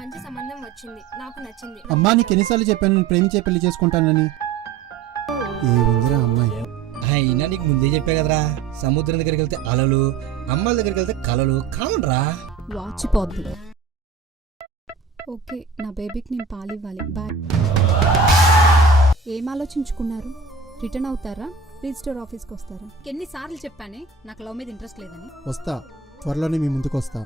మంచి సంబంధం వచ్చింది, నాకు నచ్చింది. అమ్మా నీకు ఎన్నిసార్లు చెప్పాను నేను ప్రేమించే పెళ్లి చేసుకుంటానని. ఏముందిరా అమ్మాయి. అయినా నీకు ముందే చెప్పా కదరా, సముద్రం దగ్గరికి వెళ్తే అలలు, అమ్మాయిల దగ్గరికి వెళ్తే కలలు కామన్ రా. వాచిపోద్ది. ఓకే, నా బేబీకి నేను పాలివ్వాలి. బాయ్. ఏం ఆలోచించుకున్నారు? రిటర్న్ అవుతారా, రిజిస్టర్ ఆఫీస్కి వస్తారా? ఎన్నిసార్లు చెప్పానే నాకు లవ్ మీద ఇంట్రెస్ట్ లేదని. వస్తా, త్వరలోనే మీ ముందుకు వస్తా.